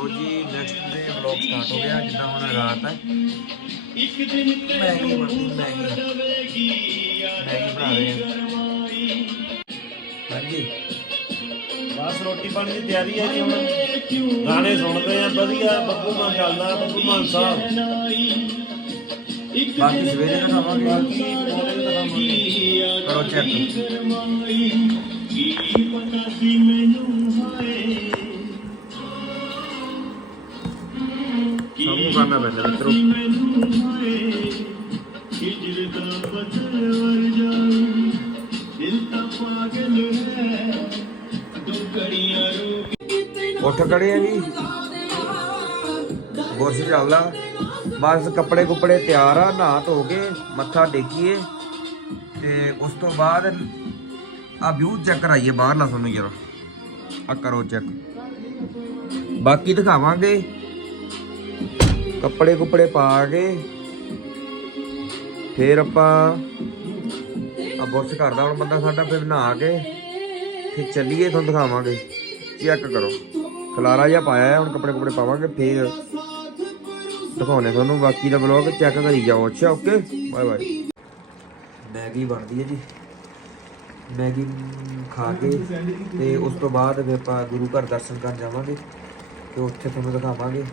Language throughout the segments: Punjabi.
ਲਓ ਜੀ ਨੈਕਸਟ ਡੇ ਵਲੌਗ ਸਟਾਰਟ ਹੋ ਗਿਆ ਜਿੱਦਾਂ ਹੁਣ ਰਾਤ ਹੈ ਮੈਗੀ ਬਣਦੀ ਮੈਗੀ। ਮੈਗੀ ਬਣਾ ਰਹੇ ਹਾਂ ਹਾਂਜੀ। ਬਸ ਰੋਟੀ ਪਾਣੀ ਦੀ ਤਿਆਰੀ ਹੈ ਜੀ ਹੁਣ। ਗਾਣੇ ਸੁਣਦੇ ਆ ਵਧੀਆ ਬੱਬੂ ਮਾਨ ਚੱਲਦਾ ਬੱਬੂ ਮਾਨ ਸਾਹਿਬ। ਬਾਕੀ ਸਵੇਰੇ ਦਿਖਾਵਾਂਗੇ। ਬਾਕੀ ਮੋੜੇ ਵੀ ਦਿਖਾਵਾਂਗੇ। ਕਰੋ ਚੈੱਕ ਸਭ ਨੂੰ ਕਰਨਾ ਪੈਂਦਾ ਮਿੱਤਰੋ। ਉੱਠ ਖੜੇ ਆ ਜੀ। ਬੁਰਸ਼ ਚੱਲਦਾ। ਬਸ ਕੱਪੜੇ ਕੁਪੜੇ ਤਿਆਰ ਆ ਨਹਾ ਧੋ ਕੇ ਮੱਥਾ ਟੇਕੀਏ। ਤੇ ਉਸ ਤੋਂ ਬਾਅਦ ਆ ਵਿਊ ਚੈੱਕ ਕਰਾਈਏ ਬਾਹਰਲਾ ਤੁਹਾਨੂੰ ਜਰਾ ਆ ਕਰੋ ਚੈੱਕ। ਬਾਕੀ ਦਿਖਾਵਾਂਗੇ। ਕੱਪੜੇ ਕੁਪੜੇ ਪਾ ਕੇ ਫੇਰ ਆਪਾਂ ਆ ਬੁਰਸ਼ ਕਰਦਾ ਹੁਣ ਬੰਦਾ ਸਾਡਾ ਫਿਰ ਨਹਾ ਕੇ ਫਿਰ ਚੱਲੀਏ, ਤੁਹਾਨੂੰ ਦਿਖਾਵਾਂਗੇ। ਚੈੱਕ ਕਰੋ। ਖਲਾਰਾ ਜਿਹਾ ਪਾਇਆ ਹੈ, ਹੁਣ ਕੱਪੜੇ ਕੁਪੜੇ ਪਾਵਾਂਗੇ, ਫੇਰ ਦਿਖਾਉਣੇ ਤੁਹਾਨੂੰ। ਬਾਕੀ ਦਾ ਬਲੌਗ ਚੈੱਕ ਕਰੀ ਜਾਓ। ਅੱਛਾ ਓਕੇ ਬਾਏ ਬਾਏ ਮੈਗੀ ਬਣਦੀ ਹੈ ਜੀ। ਮੈਗੀ ਖਾ ਕੇ ਤੇ ਉਸ ਤੋਂ ਬਾਅਦ ਫਿਰ ਆਪਾਂ ਗੁਰੂ ਘਰ ਦਰਸ਼ਨ ਕਰਨ ਜਾਵਾਂਗੇ ਤੇ ਉੱਥੇ ਤੁਹਾਨੂੰ ਦਿਖਾਵਾਂਗੇ।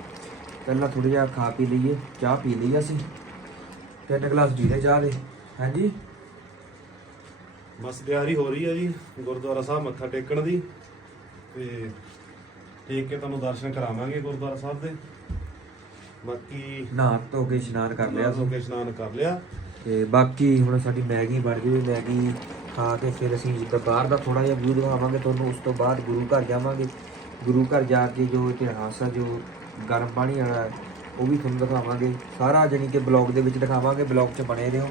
ਪਹਿਲਾਂ ਥੋੜੀ ਜਿਹਾ ਖਾ ਪੀ ਲਈਏ ਚਾਹ ਪੀ ਲਈ ਅਸੀਂ। ਤਿੰਨ ਗਲਾਸ ਜੀਰੇ ਚਾਹ ਦੇ। ਹਾਂਜੀ? ਬਸ ਤਿਆਰੀ ਹੋ ਰਹੀ ਹੈ ਜੀ ਗੁਰਦੁਆਰਾ ਸਾਹਿਬ ਮੱਥਾ ਟੇਕਣ ਦੀ। ਤੇ ਟੇਕ ਕੇ ਤੁਹਾਨੂੰ ਦਰਸ਼ਨ ਕਰਾਵਾਂਗੇ ਗੁਰਦੁਆਰਾ ਸਾਹਿਬ ਦੇ। ਬਾਕੀ ਨਹਾ ਧੋ ਕੇ ਇਸ਼ਨਾਨ ਕਰ ਲਿਆ ਸੋ ਕੇ ਇਸ਼ਨਾਨ ਕਰ ਲਿਆ। ਤੇ ਬਾਕੀ ਹੁਣ ਸਾਡੀ ਮੈਗੀ ਬਣ ਗਈ ਮੈਗੀ ਖਾ ਕੇ ਫਿਰ ਅਸੀਂ ਜਿੱਦਾਂ ਬਾਹਰ ਦਾ ਥੋੜਾ ਜਿਹਾ ਵਿਊ ਦਿਖਾਵਾਂਗੇ ਤੁਹਾਨੂੰ। ਉਸ ਤੋਂ ਬਾਅਦ ਗੁਰੂ ਘਰ ਜਾਵਾਂਗੇ। ਗੁਰੂ ਘਰ ਜਾ ਕੇ ਜੋ ਇਤਿਹਾਸ ਆ ਜੋ ਗਰਮ ਪਾਣੀ ਵਾਲਾ ਉਹ ਵੀ ਤੁਹਾਨੂੰ ਦਿਖਾਵਾਂਗੇ। ਸਾਰਾ ਜਾਣੀ ਕਿ ਬਲੌਗ ਦੇ ਵਿੱਚ ਦਿਖਾਵਾਂਗੇ ਬਲੌਗ 'ਚ ਬਣੇ ਰਹੋ।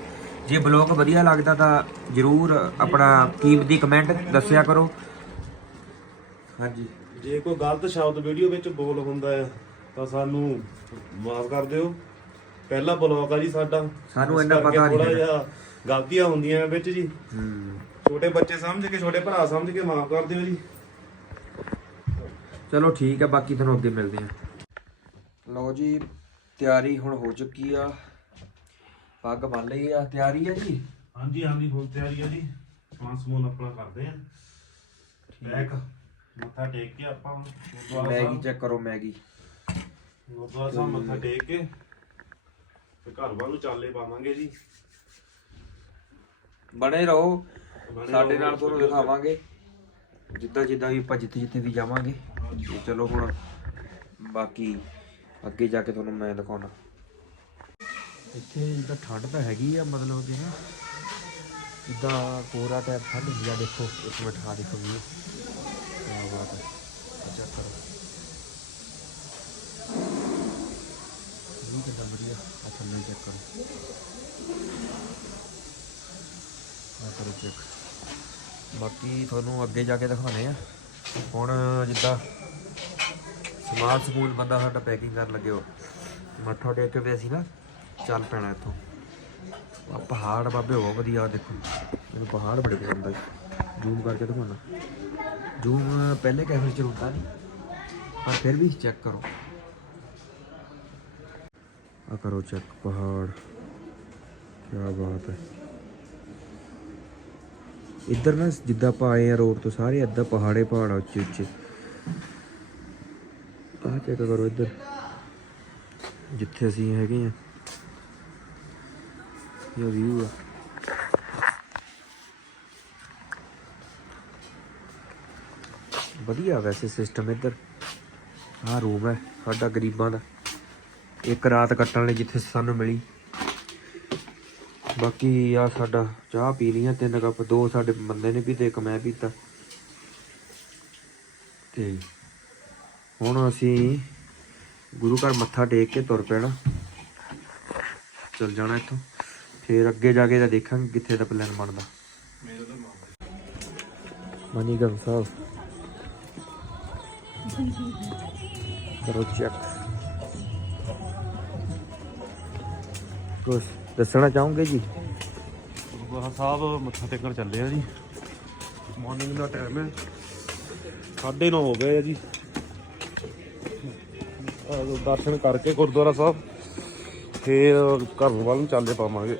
ਜੇ ਬਲੌਗ ਵਧੀਆ ਲੱਗਦਾ ਤਾਂ ਜਰੂਰ ਆਪਣਾ ਕੀਮਤੀ ਕਮੈਂਟ ਦੱਸਿਆ ਕਰੋ। ਹਾਂਜੀ। ਜੇ ਕੋਈ ਗਲਤ ਸ਼ਬਦ ਵੀਡੀਓ ਵਿੱਚ ਬੋਲ ਹੁੰਦਾ ਹੈ ਤਾਂ ਸਾਨੂੰ ਮਾਫ ਕਰ ਦਿਓ। ਪਹਿਲਾ ਬਲੌਗ ਆ ਜੀ ਸਾਡਾ। ਸਾਨੂੰ ਇੰਨਾ ਪਤਾ ਨਹੀਂ ਹੈਗਾ। ਜਿਹਾ ਗਲਤੀਆਂ ਹੁੰਦੀਆਂ ਨੇ ਵਿੱਚ ਜੀ। ਹੂੰ। ਛੋਟੇ ਬੱਚੇ ਸਮਝ ਕੇ ਛੋਟੇ ਭਰਾ ਸਮਝ ਕੇ ਮਾਫ ਕਰ ਦਿਓ ਜੀ। ਚਲੋ ਠੀਕ ਹੈ ਬਾਕੀ ਤੁਹਾਨੂੰ ਅੱਗੇ ਮਿਲਦੇ ਹਾਂ। ਲਓ ਜੀ ਤਿਆਰੀ ਹੁਣ ਹੋ ਚੁੱਕੀ ਆ। ਪੱਗ ਬੰਨ ਲਈ ਆ ਤਿਆਰੀ ਹੈ ਜੀ? ਹਾਂਜੀ ਹਾਂਜੀ ਫੁੱਲ ਤਿਆਰੀ ਆ ਜੀ। ਸਮਾਨ ਸਮੂਨ ਆਪਣਾ ਕਰਦੇ ਆ। ਬੈਕ ਮੱਥਾ ਟੇਕ ਕੇ ਆਪਾਂ ਗੁਰਦੁਆਰਾ ਮੈਗੀ ਸਾਹਿਬ। ਚੈੱਕ ਕਰੋ ਮੈਗੀ। ਗੁਰਦੁਆਰਾ ਸਾਹਿਬ ਮੱਥਾ ਟੇਕ ਕੇ ਤੇ ਘਰ ਵੱਲ ਨੂੰ ਚਾਲੇ ਪਾਵਾਂਗੇ ਜੀ। ਬਣੇ ਰਹੋ। ਬਣੇ ਸਾਡੇ ਰਹੋ, ਨਾਲ ਤੁਹਾਨੂੰ ਦਿਖਾਵਾਂਗੇ। ਜਿੱਦਾਂ ਜਿੱਦਾਂ ਵੀ ਆਪਾਂ ਜਿੱਥੇ ਜਿੱਥੇ ਵੀ ਜਾਵਾਂਗੇ। ਤੇ ਚਲੋ ਹੁਣ ਬਾਕੀ ਅੱਗੇ ਜਾ ਕੇ ਤੁਹਾਨੂੰ ਮੈਂ ਦਿਖਾਉਣਾ। ਇੱਥੇ ਜਿੱਦਾਂ ਠੰਡ ਤਾਂ ਹੈਗੀ ਆ, ਮਤਲਬ ਕਿ ਨਾ ਜਿੱਦਾਂ ਕੋਰਾ ਟੈਪ ਠੰਡ ਹੁੰਦੀ ਆ, ਦੇਖੋ, ਇੱਕ ਮਿੰਟ ਆ ਦੇਖੋ ਵੀ ਕੀ ਬਾਤ ਹੈ ਚੈੱਕ ਕਰੋ। ਇਹ ਕਿੰਨਾ ਵਧੀਆ? ਆ ਥੱਲੇ ਚੈੱਕ ਕਰੋ। ਆ ਕਰੋ ਚੈੱਕ ਬਾਕੀ ਤੁਹਾਨੂੰ ਅੱਗੇ ਜਾ ਕੇ ਦਿਖਾਉਣੇ ਆ। ਹੁਣ ਜਿੱਦਾਂ ਸਮਾਨ ਸਮੂਨ ਬੰਦਾ ਸਾਡਾ ਪੈਕਿੰਗ ਕਰਨ ਲੱਗੇ ਹੋ ਮੱਥਾ ਟੇਕ ਕੇ ਵੀ ਅਸੀਂ ਨਾ ਚੱਲ ਪੈਣਾ ਇੱਥੋਂ। ਆ ਪਹਾੜ ਬਾਬੇ ਬਹੁਤ ਵਧੀਆ, ਆਹ ਦੇਖੋ। ਮੈਨੂੰ ਪਹਾੜ ਬੜੇ ਪਸੰਦ ਆ ਜ਼ੂਮ ਕਰਕੇ ਦਿਖਾਉਣਾ। ਜ਼ੂਮ ਪਹਿਲੇ ਕੈਮਰੇ ਚ ਹੁੰਦਾ ਨਹੀਂ ਪਰ ਫਿਰ ਵੀ ਚੈੱਕ ਕਰੋ। ਆ ਕਰੋ ਚੈੱਕ ਪਹਾੜ। ਕੀ ਬਾਤ ਹੈ। ਇੱਧਰ ਨਾ ਜਿੱਦਾਂ ਆਪਾਂ ਆਏ ਆ ਰੋਡ ਤੋਂ, ਸਾਰੇ ਅੱਧਾ ਪਹਾੜੇ ਪਹਾੜ ਉੱਚੇ ਉੱਚੇ ਆਹ ਚੈੱਕ ਕਰੋ ਇੱਧਰ। ਜਿੱਥੇ ਅਸੀਂ ਹੈਗੇ ਆ। ਇਹ ਵਿਊ ਆ। ਵਧੀਆ ਵੈਸੇ ਸਿਸਟਮ ਇੱਧਰ। ਆਹ ਰੂਮ ਹੈ ਸਾਡਾ ਗਰੀਬਾਂ ਦਾ। ਇੱਕ ਰਾਤ ਕੱਟਣ ਲਈ ਜਿੱਥੇ ਸਾਨੂੰ ਮਿਲੀ। ਬਾਕੀ ਆ ਸਾਡਾ ਚਾਹ ਪੀ ਲਈਆਂ, ਤਿੰਨ ਕੱਪ ਦੋ ਸਾਡੇ ਬੰਦੇ ਨੇ ਪੀਤੇ ਇੱਕ ਮੈਂ ਪੀਤਾ। ਤੇ ਹੁਣ ਅਸੀਂ ਗੁਰੂ ਘਰ ਮੱਥਾ ਟੇਕ ਕੇ ਤੁਰ ਪੈਣਾ। ਚੱਲ ਜਾਣਾ ਇੱਥੋਂ। ਫਿਰ ਅੱਗੇ ਜਾ ਕੇ ਤਾਂ ਦੇਖਾਂਗੇ ਕਿੱਥੇ ਦਾ ਪਲਾਨ ਬਣਦਾ। ਮਨੀਗਮ ਸਾਹਿਬ ਕਰੋ ਚੈੱਕ ਕੁਛ ਦੱਸਣਾ ਚਾਹੋਗੇ ਜੀ? ਗੁਰਦੁਆਰਾ ਸਾਹਿਬ ਮੱਥਾ ਟੇਕਣ ਚੱਲੇ ਆ ਜੀ। ਮਾਰਨਿੰਗ ਦਾ ਟਾਈਮ ਹੈ। 9:30 ਹੋ ਗਏ ਆ ਜੀ। ਦਰਸ਼ਨ ਕਰਕੇ ਗੁਰਦੁਆਰਾ ਸਾਹਿਬ ਫੇਰ ਘਰ ਵੱਲ ਨੂੰ ਚੱਲਦੇ ਪਾਵਾਂਗੇ।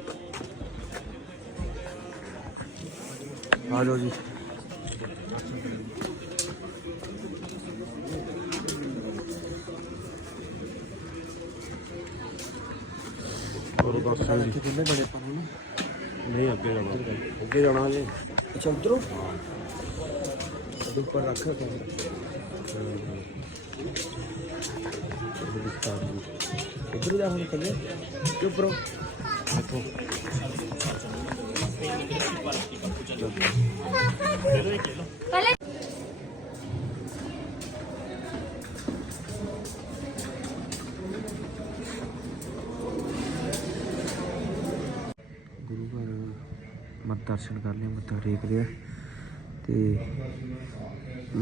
ਆ ਜਾਓ ਜੀ। ਗੁਰੂ ਦਰਸ਼ਨ ਜੀ। ਕਿੰਨੇ ਬੜੇ ਆਪਾਂ ਨੂੰ? ਨਹੀਂ ਅੱਗੇ ਜਾਣਾ। ਅੱਗੇ ਜਾਣਾ ਜੀ। ਅੱਛਾ ਉਧਰੋਂ? ਉੱਪਰ ਰੱਖ ਉਧਰ ਜਾ ਹੁਣ ਕੱਲੇ ਕਿ ਉੱਪਰੋਂ? ਗੁਰੂ ਘਰ ਮੱਥਾ ਦਰਸ਼ਨ ਕਰ ਲਿਆ ਮੱਥਾ ਟੇਕ ਲਿਆ ਤੇ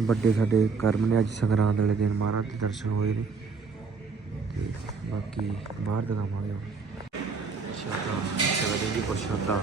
ਵੱਡੇ ਸਾਡੇ ਕਰਮ ਨੇ ਅੱਜ ਸੰਗਰਾਂਦ ਵਾਲੇ ਦਿਨ ਮਹਾਰਾਜ ਦੇ ਦਰਸ਼ਨ ਹੋਏ ਨੇ। ਤੇ ਬਾਕੀ ਬਾਹਰ ਦਿਖਾਵਾਂਗੇ ਹੁਣ। ਸ਼ਰਧਾ ਸ਼ਰਧਾ ਜੀ ਪ੍ਰਸ਼ਾਦਾ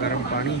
ਗਰਮ ਪਾਣੀ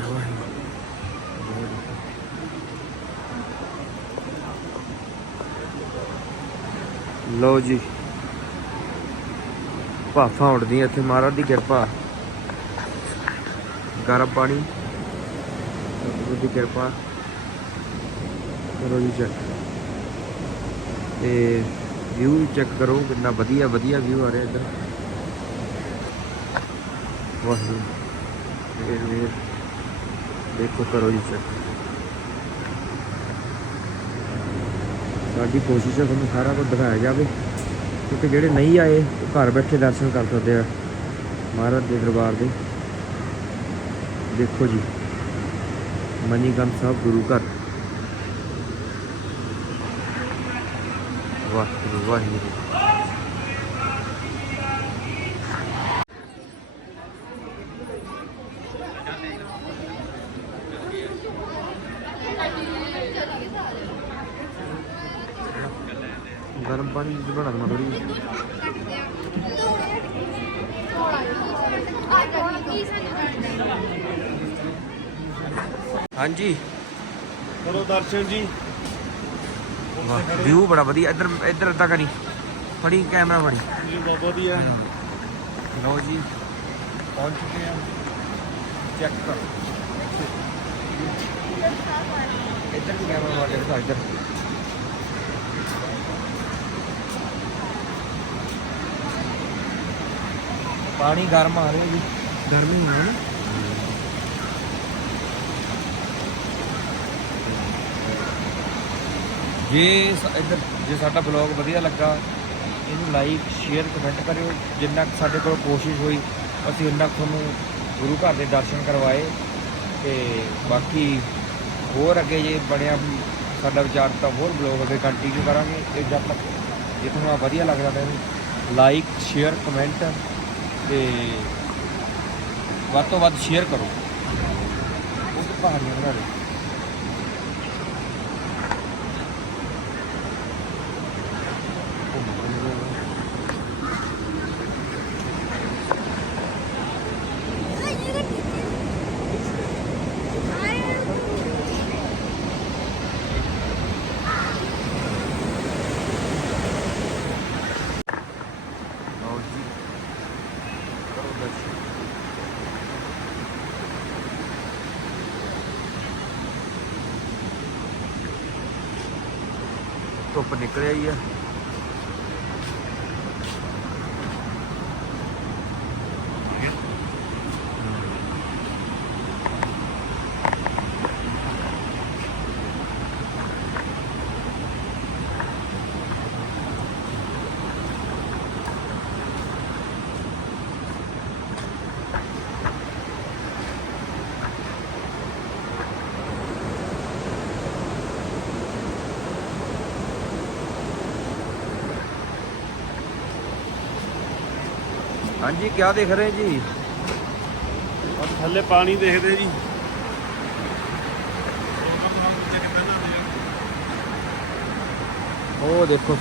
ਲਓ ਜੀ। ਭਾਫਾਂ ਉੱਡਦੀਆਂ ਇੱਥੇ, ਮਹਾਰਾਜ ਦੀ ਕਿਰਪਾ। ਗਰਮ ਪਾਣੀ। ਗੁਰੂ ਦੀ ਕਿਰਪਾ। ਕਰੋ ਜੀ ਚੈੱਕ ਤੇ ਵਿਊ ਚੈੱਕ ਕਰੋ, ਕਿੰਨਾ ਵਧੀਆ ਵਧੀਆ ਵਿਊ ਆ ਰਿਹਾ ਇੱਧਰ। ਵਾਹਿਗੁਰੂ। ਇਹ ਇਹ ਦੇਖੋ, ਕਰੋ ਜੀ ਚੈੱਕ ਸਾਡੀ ਕੋਸ਼ਿਸ਼ ਹੈ ਤੁਹਾਨੂੰ ਸਾਰਾ ਕੁਝ ਦਿਖਾਇਆ ਜਾਵੇ। ਕਿਉਂਕਿ ਜਿਹੜੇ ਨਹੀਂ ਆਏ, ਉਹ ਘਰ ਬੈਠੇ ਦਰਸ਼ਨ ਕਰ ਸਕਦੇ ਆ ਮਹਾਰਾਜ ਦੇ ਦਰਬਾਰ ਦੇ। ਦੇਖੋ ਜੀ ਮਨੀਗੰਜ ਸਾਹਿਬ ਗੁਰੂ ਘਰ। ਵਾਹਿਗੁਰੂ ਵਾਹਿਗੁਰੂ। ਗਰਮ ਪਾਣੀ ਦੀ ਬਣਾ ਦਮਾ ਥੋੜੀ ਹਾਂਜੀ। ਕਰੋ ਦਰਸ਼ਨ ਜੀ। ਵਿਊ ਬੜਾ ਵਧੀਆ। ਇੱਧਰ ਇੱਧਰ ਅੱਧਾ ਕਰੀ। ਫੜੀ ਕੈਮਰਾ ਫੜੀ। ਜੀ ਬਹੁਤ ਵਧੀਆ। ਲਓ ਜੀ। ਪਹੁੰਚ ਚੁੱਕੇ ਆ ਚੈੱਕ ਕਰੋ। ਇੱਧਰ ਕੈਮਰਾ ਮਾਰ ਕੇ ਇੱਧਰ। ਪਾਣੀ ਗਰਮ ਆ ਰਿਹਾ ਜੀ। ਗਰਮੀ ਹੋ ਰਹੀ ਜੇ ਸ- ਇੱਧਰ ਜੇ ਸਾਡਾ ਬਲੌਗ ਵਧੀਆ ਲੱਗਾ ਇਹਨੂੰ ਲਾਈਕ ਸ਼ੇਅਰ ਕਮੈਂਟ ਕਰਿਓ। ਜਿੰਨਾ ਕੁ ਸਾਡੇ ਕੋਲ ਕੋਸ਼ਿਸ਼ ਹੋਈ ਅਸੀਂ ਉਹਨਾਂ ਕੁ ਤੁਹਾਨੂੰ ਗੁਰੂ ਘਰ ਦੇ ਦਰਸ਼ਨ ਕਰਵਾਏ। ਤੇ ਬਾਕੀ ਹੋਰ ਅੱਗੇ ਜੇ ਬਣਿਆ ਸਾਡਾ ਵਿਚਾਰ ਤਾਂ ਹੋਰ ਬਲੌਗ ਅੱਗੇ ਕੰਟੀਨਿਊ ਕਰਾਂਗੇ। ਤੇ ਜਦ ਤੱਕ ਜੇ ਤੁਹਾਨੂੰ ਵਧੀਆ ਲੱਗਦਾ ਤਾਂ ਇਹਨੂੰ ਲਾਈਕ ਸ਼ੇਅਰ ਕਮੈਂਟ ਤੇ ਵੱਧ ਤੋਂ ਵੱਧ ਸ਼ੇਅਰ ਕਰੋ। ਉਹ ਤਾਂ ਪਹਾੜੀਆਂ ਬਣਾ ਲਓ। ਧੁੱਪ ਨਿਕਲ ਆਈ ਆ ਹਾਂਜੀ ਕੀ ਦੇਖ ਰਹੇ ਜੀ? ਬਸ ਥੱਲੇ ਪਾਣੀ ਦੇਖਦੇ ਜੀ। ਉਹ ਦੇਖੋ।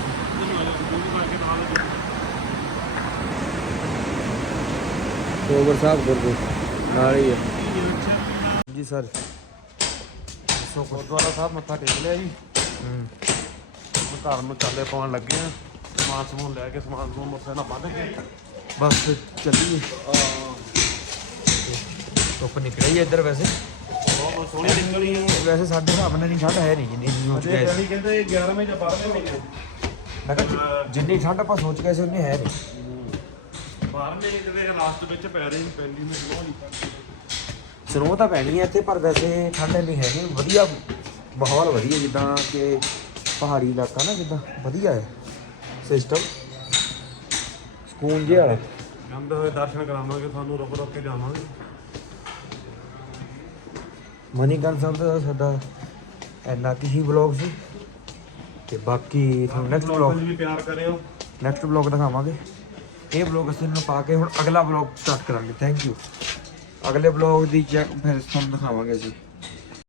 ਸੋਵਰ ਸਾਹਿਬ ਗੁਰਦੁ ਨਾਲ ਹੀ ਹੈ ਜੀ ਸਰ। ਸੋ ਗੁਰਦੁਆਰਾ ਸਾਹਿਬ ਮੱਥਾ ਟੇਕ ਲਿਆ ਜੀ। ਹੂੰ। ਘਰ ਨੂੰ ਚਾਲੇ ਪਾਉਣ ਲੱਗੇ ਆ। ਸਮਾਨ ਸਮੂਨ ਲੈ ਕੇ ਸਮਾਨ ਨੂੰ ਮੋਟਰ ਨਾਲ ਬੰਨ ਕੇ। ਬਸ ਚੱਲੀਏ। ਧੁੱਪ ਨਿਕਲ ਇੱਧਰ ਵੈਸੇ। ਬਹੁਤ ਸੋਹਣੀ ਨਿਕਲੀ ਆ ਵੈਸੇ ਸਾਡੇ ਹਿਸਾਬ ਨਾਲ ਨਹੀਂ ਠੰਡ ਹੈ ਨਹੀਂ ਜਿੰਨੀ ਅਸੀਂ ਸੋਚ ਗਏ ਸੀ ਕਹਿੰਦੀ ਕਹਿੰਦੇ 11ਵੇਂ ਜਾਂ 12ਵੇਂ ਮਹੀਨੇ। ਮੈਂ ਕਿਹਾ ਜਿ- ਜਿੰਨੀ ਠੰਡ ਆਪਾਂ ਸੋਚ ਗਏ ਸੀ ਉਨੀ ਹੈ ਨਹੀਂ। 12ਵੇਂ ਕਿਤੇ ਲਾਸਟ ਵਿੱਚ ਪੈ ਰਹੀ ਪੈਂਦੀ ਨੂੰ ਬਹੁਤ ਨਹੀਂ ਸਨੋ ਤਾਂ ਪੈਣੀ ਹੈ ਇੱਥੇ ਪਰ ਵੈਸੇ ਠੰਡ ਨਹੀਂ ਹੈ ਨਹੀਂ। ਵਧੀਆ ਮਾਹੌਲ ਵਧੀਆ ਜਿੱਦਾਂ ਕਿ ਪਹਾੜੀ ਇਲਾਕਾ ਨਾ ਜਿੱਦਾਂ ਵਧੀਆ ਹੈ। ਸਿਸਟਮ ਸਕੂਨ ਜਿਹਾ। ਵਾਲਾ ਜਾਂਦੇ ਹੋਏ ਦਰਸ਼ਨ ਕਰਾਵਾਂਗੇ ਤੁਹਾਨੂੰ ਰੁਕ ਰੁਕ ਕੇ ਜਾਵਾਂਗੇ। ਮਨੀਕਰਨ ਸਾਹਿਬ ਦਾ ਸਾਡਾ ਇੰਨਾ ਕੀ ਹੀ ਵਲੌਗ ਸੀ ਤੇ ਬਾਕੀ ਤੁਹਾਨੂੰ ਨੈਕਸਟ ਵਲੌਗ ਵੀ ਪਿਆਰ ਕਰਿਓ। ਨੈਕਸਟ ਵਲੌਗ ਦਿਖਾਵਾਂਗੇ। ਇਹ ਵਲੌਗ ਅਸੀਂ ਨੂੰ ਪਾ ਕੇ ਹੁਣ ਅਗਲਾ ਵਲੌਗ ਸਟਾਰਟ ਕਰਾਂਗੇ। ਥੈਂਕ ਯੂ ਅਗਲੇ ਵਲੌਗ ਦੀ ਚੈੱਕ ਫਿਰ ਤੁਹਾਨੂੰ ਦਿਖਾਵਾਂਗੇ ਅਸੀਂ।